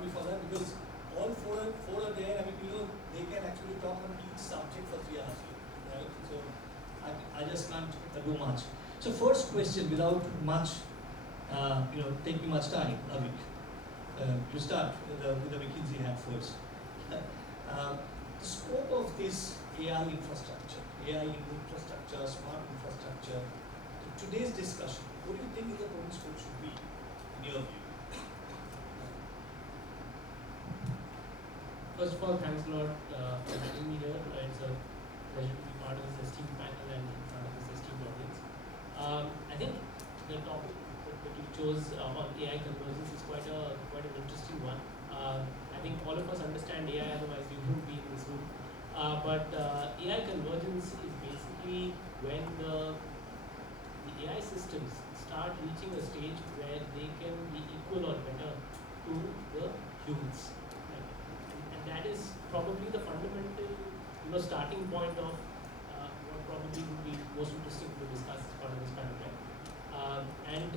me for that because all four are there. I mean, they can actually talk on each subject for 3 hours, right? So I just can't do much. So first question, without much, taking much time, Abhik. You start with the McKinsey hat first. The scope of this AI infrastructure, smart infrastructure, today's discussion, what do you think the total scope should be, in your view? First of all, thanks a lot for having me here. It's a pleasure to be part of this esteemed panel and in front of this esteemed audience. I think the topic that you chose on AI convergence is quite an interesting one. I think all of us understand AI, otherwise we wouldn't be in this room. But AI convergence is basically when the AI systems start reaching a stage where they can be equal or better to the humans. And that is probably the fundamental starting point of what probably would be most interesting to discuss as part of this panel, right? And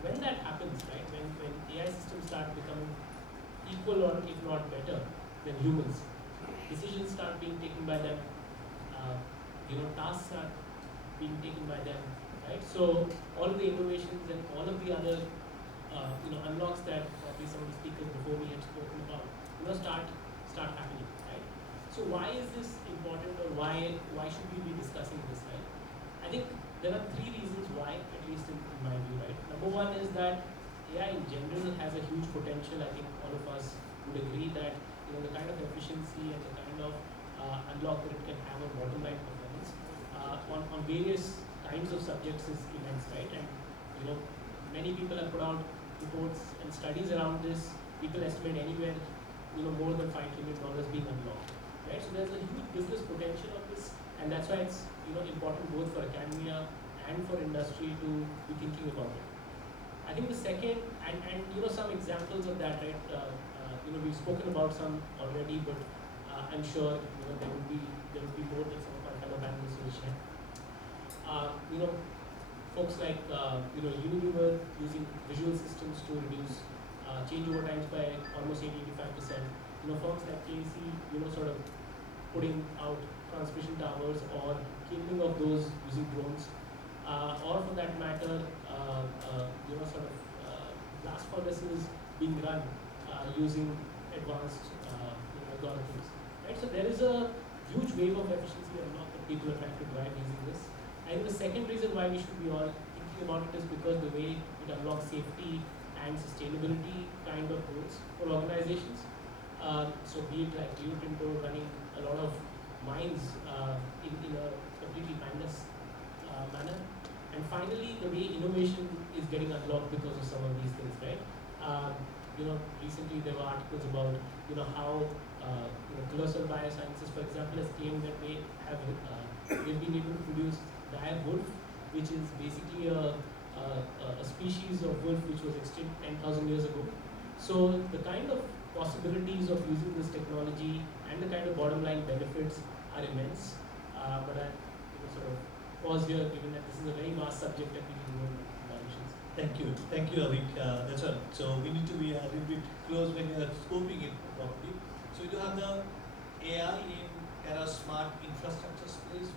when that happens, right, when AI systems start becoming equal or if not better than humans, decisions start being taken by them, tasks are being taken by them, right? So all of the innovations and all of the other unlocks that probably some of the speakers before me had spoken about, start happening, right? So why is this important, or why should we be discussing this, right? I think there are 3 reasons why, at least in my view, right? Number one is that AI in general has a huge potential. I think all of us would agree that the kind of efficiency and the kind of unlock that it can have on bottom line performance on various kinds of subjects is immense, right? And many people have put out reports and studies around this. People estimate anywhere more than $5 trillion being unlocked, right? So there's a huge business potential of this, and that's why it's important both for academia and for industry to be thinking about it. I think the second, and some examples of that, right? We've spoken about some already, but I'm sure there will be more that some of our fellow panelists will share. Folks like Unilever using visual systems to reduce changeover times by almost 80-85%. Firms like KC, sort of putting out transmission towers or cabling of those using drones, or for that matter, blast furnaces being run using advanced algorithms. Right? So there is a huge wave of efficiency unlock that people are trying to drive using this. And the second reason why we should be all thinking about it is because the way it unlocks safety and sustainability kind of goals for organizations. So be it like Rio Tinto running a lot of mines in a completely mindless manner. And finally, the way innovation is getting unlocked because of some of these things, right? Recently there were articles about how Colossal Biosciences, for example, has claimed that they've been able to produce dire wolf, which is basically a species of wolf which was extinct 10,000 years ago. So the kind of possibilities of using this technology and the kind of bottom line benefits are immense. But I sort of pause here, given that this is a very vast subject that we can go into directions. Thank you, Abhik. That's right. So we need to be a little bit close when you are scoping it properly. So you have the AI in kind of smart infrastructure space,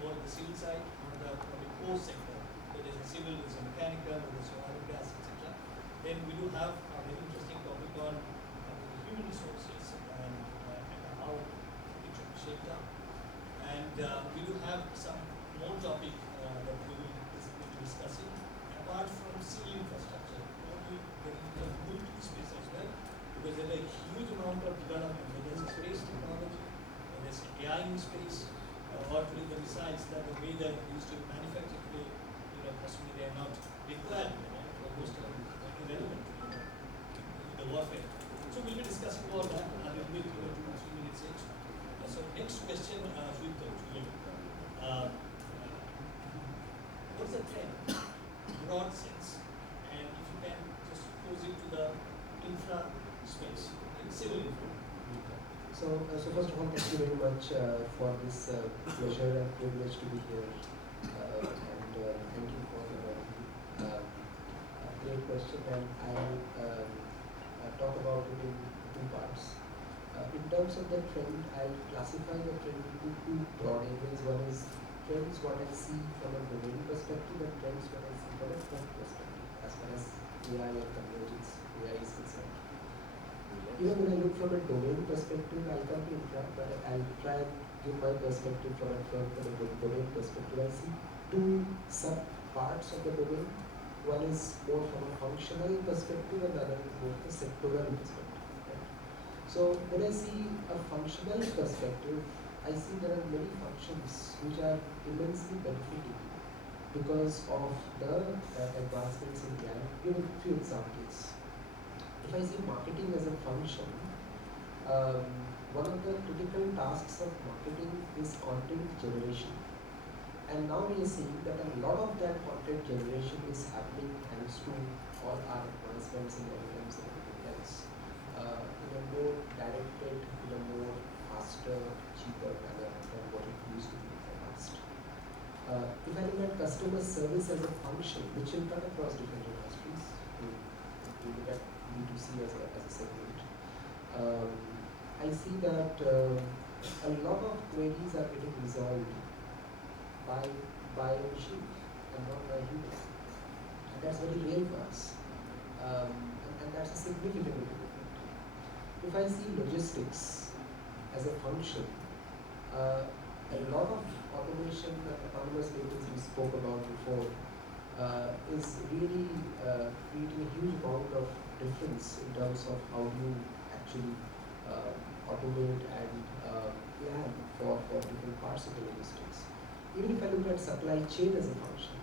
more on the civil side, on the core sector. So there's a civil, there's a mechanical, there's a oil and gas, etc. Then we do have a very interesting topic on human resources and how it should be shaped up. And we do have some more topic that we will be discussing. Apart from civil infrastructure, we get into the military space as well, because there's a huge amount of development. There's space technology, there's AI in space, or the missiles that the way that used to manufacture today, possibly they are not required, almost irrelevant in the warfare. So we'll be discussing all that a little bit, 2 to 3 minutes each. So next question, Sudip, to you. What's the trend, broad sense, and if you can just pose it to the infra space, civil infra. So first of all, thank you very much for this pleasure and privilege to be here, and thank you for the great question. And I'll talk about it parts. In terms of the trend, I'll classify the trend into two broad areas. One is trends what I see from a domain perspective and trends what I see from a front perspective as far as AI and convergence AI is concerned. Even when I look from a domain perspective, I'll come to infra, but I'll try and give my perspective from a domain perspective. I see two sub parts of the domain. One is more from a functional perspective and the other is more from a sectoral perspective. Right? So when I see a functional perspective, I see there are many functions which are immensely benefiting because of the advancements in AI. Give a few examples. If I see marketing as a function, one of the critical tasks of marketing is content generation. And now we are seeing that a lot of that content generation is happening thanks to all our advancements in LLMs and everything else in a more directed, in a more faster, cheaper manner than what it used to be in the past. If I look at customer service as a function, which will cut across different industries, we look at B2C as a segment, I see that a lot of queries are getting resolved by a machine and not by a human. And that's very rare for us. And that's a significant improvement. If I see logistics as a function, a lot of automation and autonomous vehicles we spoke about before is really creating a huge amount of difference in terms of how you actually automate and plan for different parts of the logistics. Even if I look at supply chain as a function,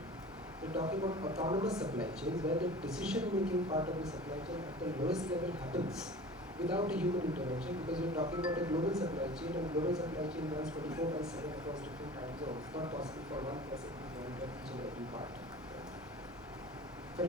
we're talking about autonomous supply chains where the decision-making part of the supply chain at the lowest level happens without a human intervention, because we're talking about a global supply chain, and global supply chain runs 24/7 across different time zones. It's not possible for one person to monitor each and every part.